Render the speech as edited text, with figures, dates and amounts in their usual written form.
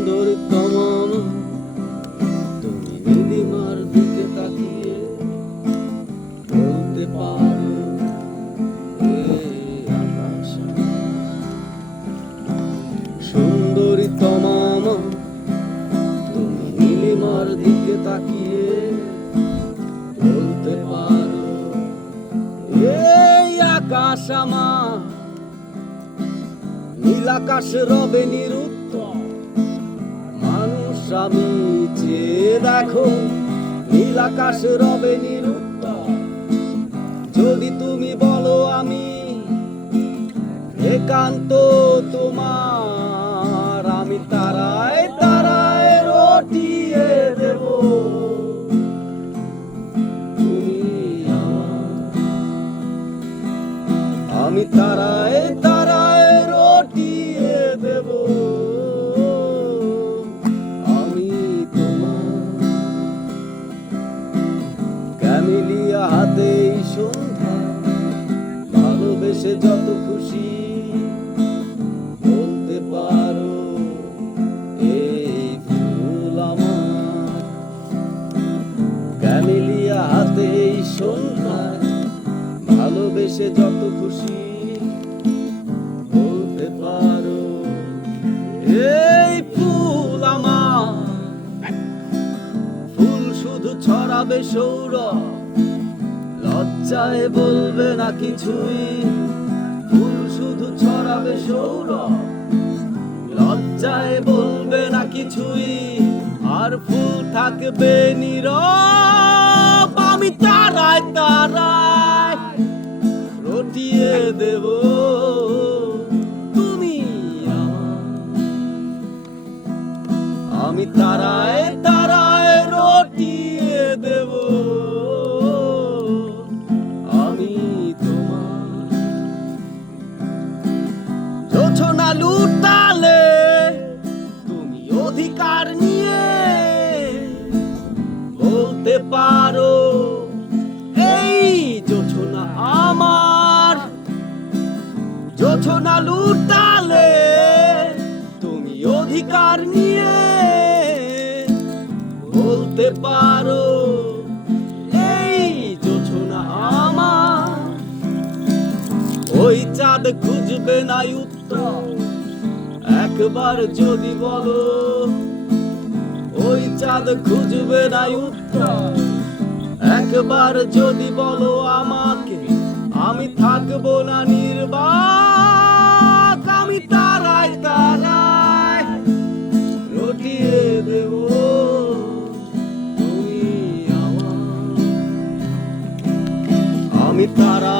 সুন্দরতম তুমি নীলিমার দিকে তাকিয়ে বলতে পারো আকাশ সুন্দরতম তুমি নীলিমার দিকে তাকিয়ে বলতে পারো এই আকাশ আমার নীল আকাশ রবে নিরুত্তর মানুষ আমি চেয়ে দেখো নীল আকাশ রবে নিরুত্তর যদি তুমি বলো আমি একান্ত তোমার আমি তারায় তারায় রটিয়ে দেব তুমি আমি তারায় তারায় রটিয়ে দেব আমি তোমার ক্যামেলিয়া হাতে সন্ধ্যা ভালোবেসে যত খুশি বলতে পারো এই ফুল আমার ক্যামেলিয়া হাতে সন্ধ্যায় ভালোবেসে যত খুশি বলতে পারো এই ফুল আমার ফুল শুধু ছড়াবে সৌরভ লজ্জায় বলবে না কিছুই ফুল শুধু ছড়াবে সৌরভ লজ্জায় বলবে না কিছুই আর ফুল থাকবে নীরব আমি তারায় তারায় রটিয়ে দেব তুমি আমি তারায় তারায় রটিয়ে দেব আমি তোমার জোছনা লুটালে তুমি অধিকার নিয়ে বলতে পারো এই জোছনা আমার জোছনা লুটালে তুমি অধিকার নিয়ে বলতে পারো এই জোছনা আমার ওই চাঁদ খুঁজবে না উত্তর একবার যদি বলো ওই চাঁদ খুঁজবে না উত্তর একবার যদি বলো আমাকে আমি থাকবো না নির্বাক আমি তারায় তারায় রটিয়ে দেব তুমি আমার আমি তারা